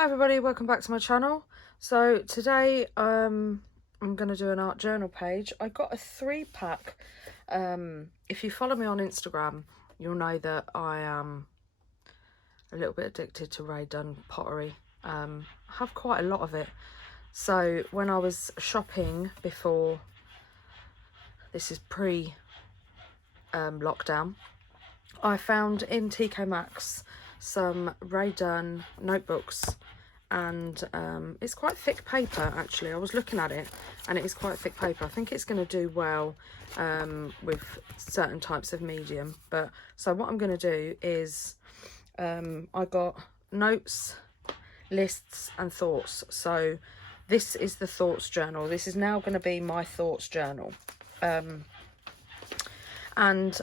Hi everybody, welcome back to my channel. So today I'm going to do an art journal page. I got a 3-pack. If you follow me on Instagram, you'll know that I am a little bit addicted to Ray Dunn pottery. I have quite a lot of it. So when I was shopping before, this is pre lockdown, I found in TK Maxx some Ray Dunn notebooks, and it's quite thick paper actually. I was looking at it and it is quite thick paper. I think it's going to do well with certain types of medium. But so what I'm going to do is I got notes, lists and thoughts. So this is the thoughts journal. This is now going to be my thoughts journal. And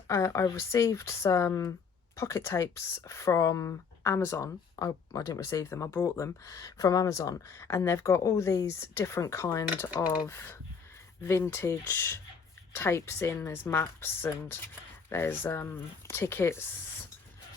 I received some pocket tapes from Amazon. I didn't receive them, I brought them from Amazon, and they've got all these different kind of vintage tapes in. There's maps and there's tickets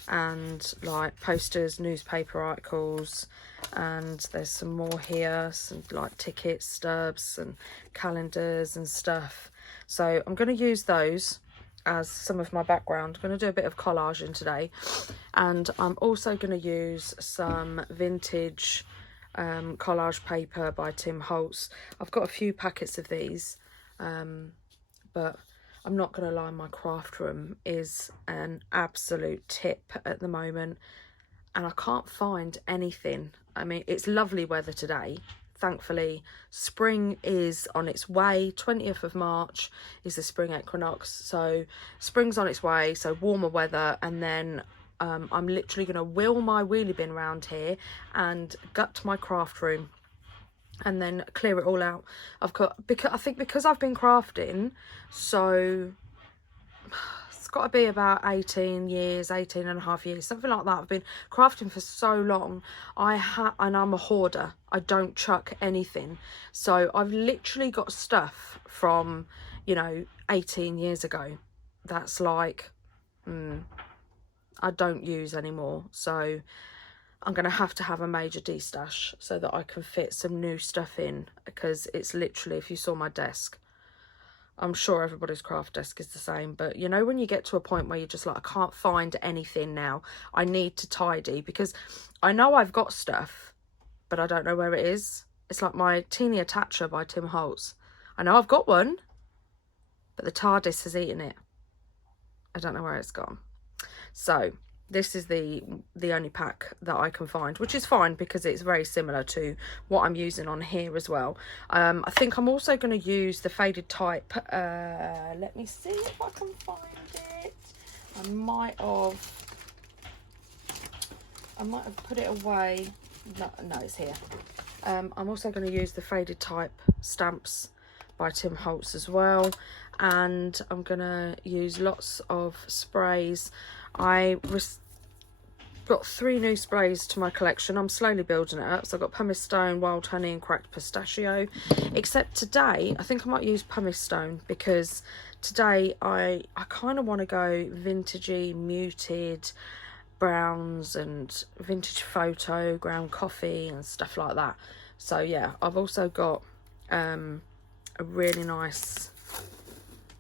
and like posters, newspaper articles, and there's some more here, some like tickets, stubs and calendars and stuff. So I'm going to use those as some of my background. I'm going to do a bit of collaging today, and I'm also going to use some vintage collage paper by Tim XoXo. I've got a few packets of these, but I'm not going to lie, my craft room is an absolute tip at the moment and I can't find anything. I mean, it's lovely weather today. Thankfully, spring is on its way. 20th of March is the spring equinox. So spring's on its way, so warmer weather. And then I'm literally going to wheel my wheelie bin around here and gut my craft room and then clear it all out. I think because I've been crafting, so it's got to be about 18 and a half years, something like that. I've been crafting for so long. And I'm a hoarder. I don't chuck anything. So I've literally got stuff from, 18 years ago. That's like, I don't use anymore. So I'm going to have a major de-stash so that I can fit some new stuff in, because it's literally, if you saw my desk, I'm sure everybody's craft desk is the same, but when you get to a point where you're just like, I can't find anything now, I need to tidy, because I know I've got stuff, but I don't know where it is. It's like my teeny attacher by Tim XoXo. I know I've got one, but the TARDIS has eaten it. I don't know where it's gone. So this is the only pack that I can find, which is fine because it's very similar to what I'm using on here as well. I think I'm also going to use the faded type. Let me see if I can find it. I might have put it away. No, it's here. I'm also going to use the faded type stamps by Tim XoXo as well, and I'm going to use lots of sprays. I got 3 new sprays to my collection. I'm slowly building it up. So I've got pumice stone, wild honey and cracked pistachio. Except today, I think I might use pumice stone, because today I kind of want to go vintagey, muted browns and vintage photo, ground coffee and stuff like that. So yeah, I've also got a really nice,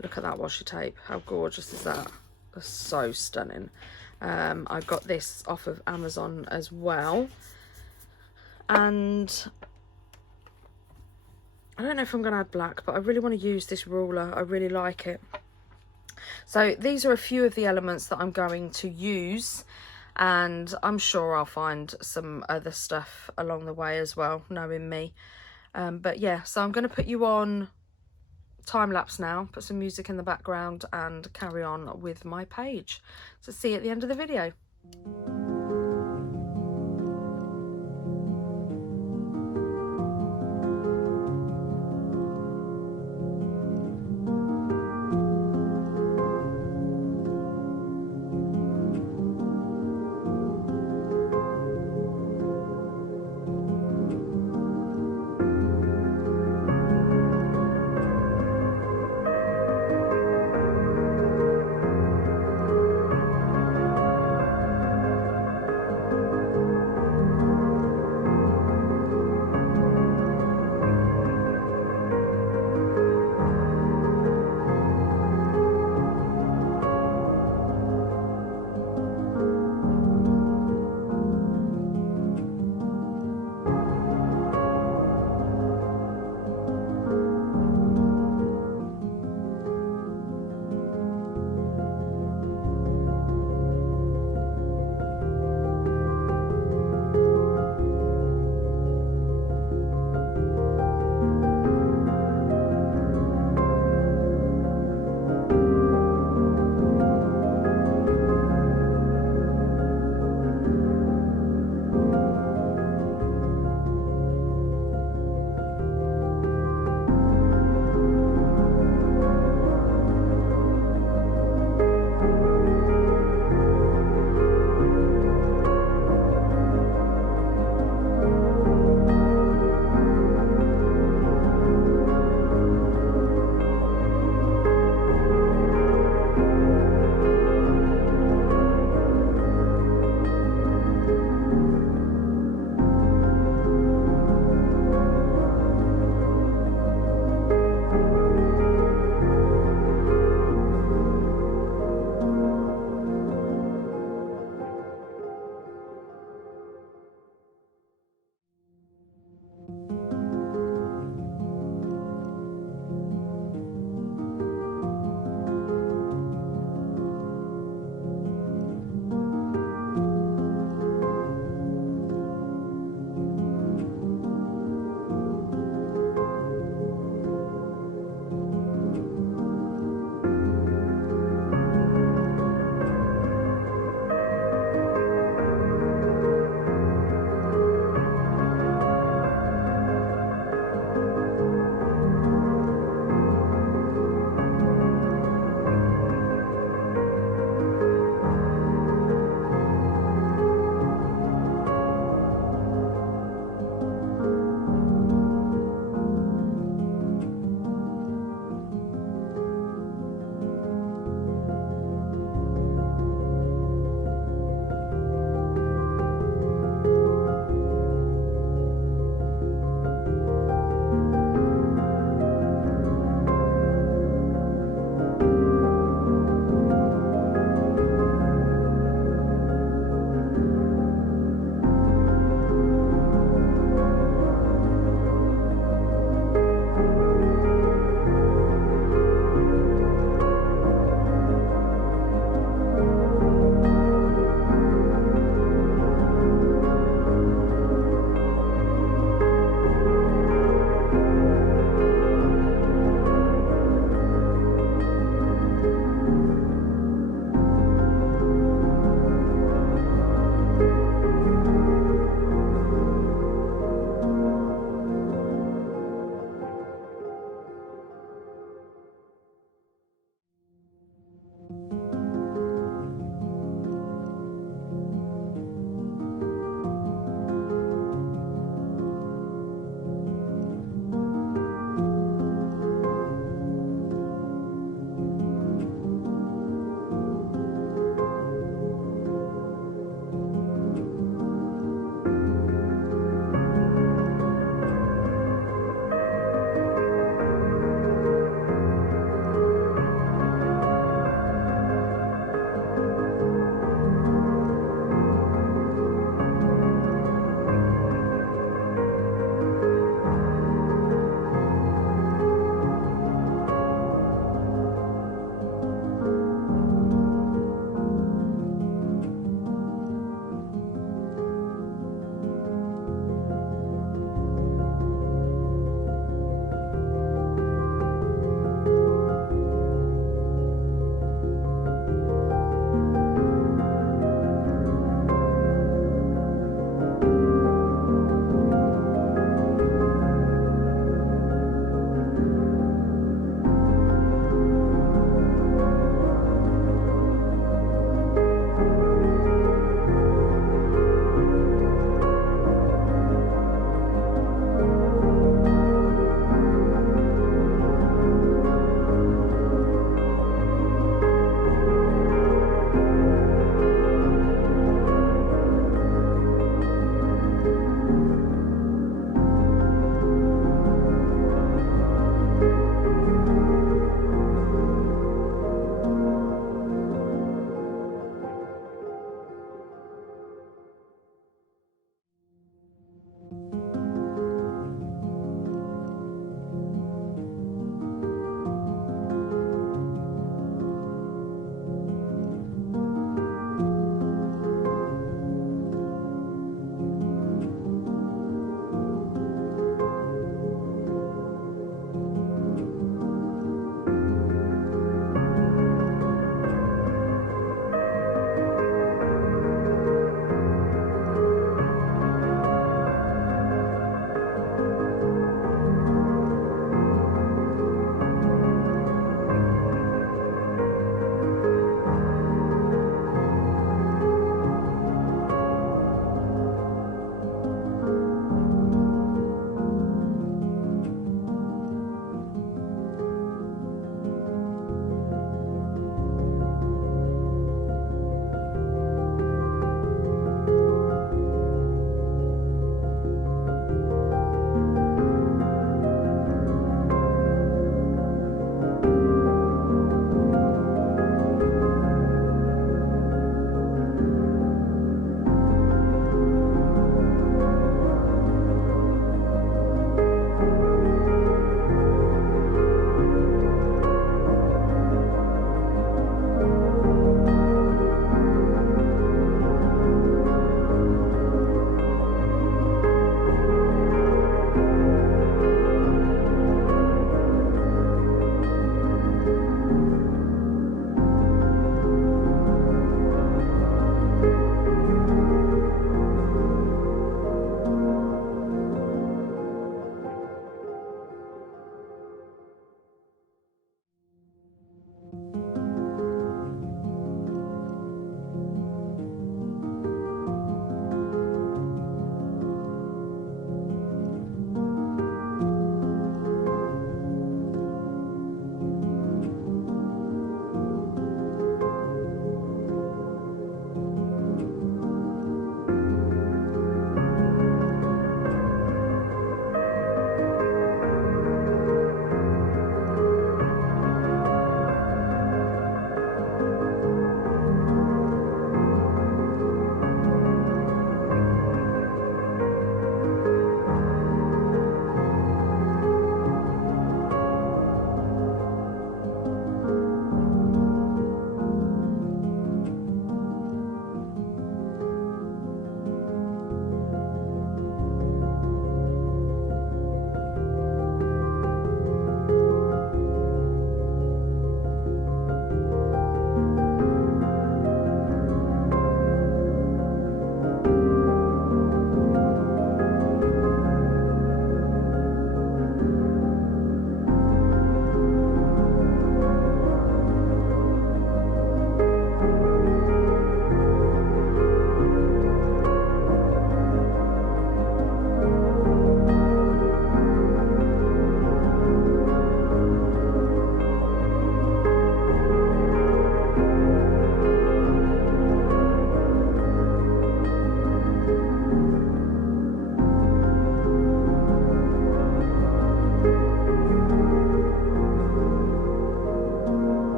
look at that washi tape. How gorgeous is that? That's so stunning. I got this off of Amazon as well, and I don't know if I'm going to add black, but I really want to use this ruler. I really like it. So these are a few of the elements that I'm going to use, and I'm sure I'll find some other stuff along the way as well, knowing me. But yeah, so I'm going to put you on time lapse now, put some music in the background and carry on with my page. So see you at the end of the video.